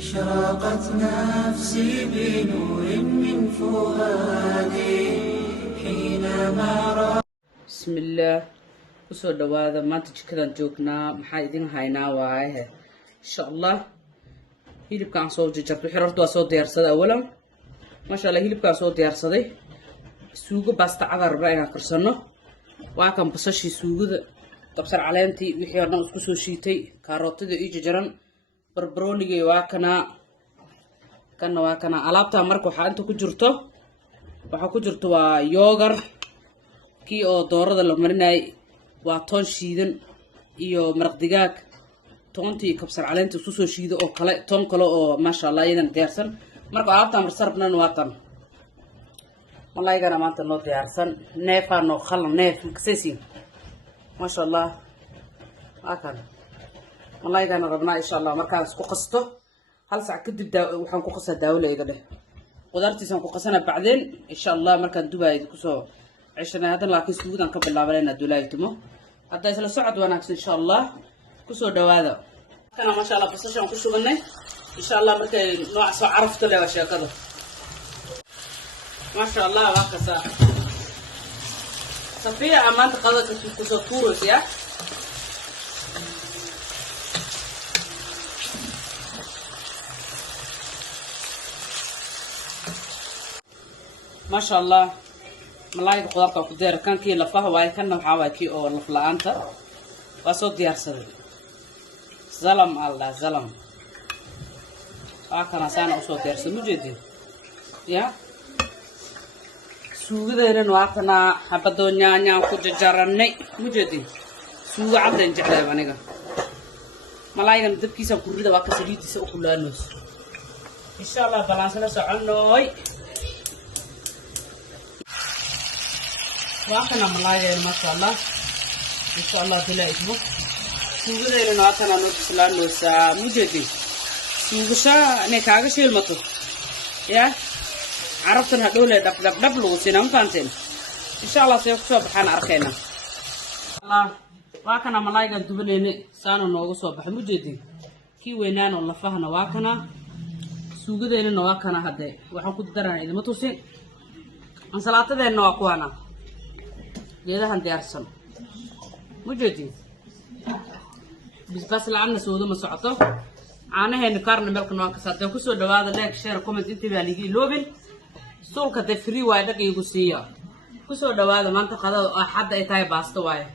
أشرقت نفسي بنور من فؤادي حينما رأى بسم الله وسو دواada maanta jikadan joognaa maxaa idin haynaa waaye insha Allah hilibkaan soo jarjartay xirartu waa soo diyaarsaday awalan masha Allah hilibkaan soo diyaarsaday suugo basta cadar baa inaan karsano waa kan basashii suugada dabsar caleentii wixii oo dhan isku soo shiitay kaarootada iyo jajaran barbarooniga waa kana alaabta marka waxa inta ku jirto waa yogurt kii oo doorada la marinay waa toon shiidan iyo maraq digaag toontii kabsar caleenta isku soo shiido oo kale toon kale oo maasha Allah idan diyaarsan marka alaabta marsarabnan waa tan malaygana maanta noo diyaarsan neefano khalan neef kaseesi maasha Allah akan malaygana rabnaa insha Allah markaan isku qasto hal saac kadib waxaan ku qasaa daawlayga leh qudartiisan ku qasana bacdeen insha Allah markaan dubaay ku soo عشان هذا لكن سوودان قبل لابلنا دولايتمو هذا يسلا سعد وناكس إن شاء الله كسر دواذا كنا ما شاء الله بس عشان كسر قلنا إن شاء الله متى نوع سو عرفت له أشياء كذا ما شاء الله واقصا صفية أمان تقدر كسر كوروس يا ما شاء الله ملايك قدرت كدير كان كي لفها واي كان وحاواي كي او لفلانتا واسو ديارسدي زلم الله زلم اكنا سانا اسو ديارسد مجيدي يا سوغديرن واكنا حبدو نيانيا ku jajaranay mujidi suuga cadan jeclay aniga malaygan dabkiisa ku rida waa ka saliidisa u kulaanos insha Allah balansana soconoy واكنا ملايين ما شاء الله ان شاء الله تلاقيكم سوغدينا نواتنا نوتسلان نوسا مجدي سوغشا نكاغا شيل متو يا عرفتنا دوله دب لو سينام فانتين ان شاء الله سيكسو بخان اركينا الله واكنا ملايين دبليني سانو نوغو سو بخ مجدي كي وينانو لفهنا واكنا سوغدينا نواكنا هدي waxaan ku daranaa idima tusin aan salaatadeena waa kuwana geedahan diyaarsan mujidi bas lacagna soodo ma socoto caanaheena kaarna melka noo ka saadeen ku soo dhawaada like share comment intii baa ligi loobin suulka de free way dhag igu siiya ku soo dhawaada maanta qadada xad ay tahay baasto waaye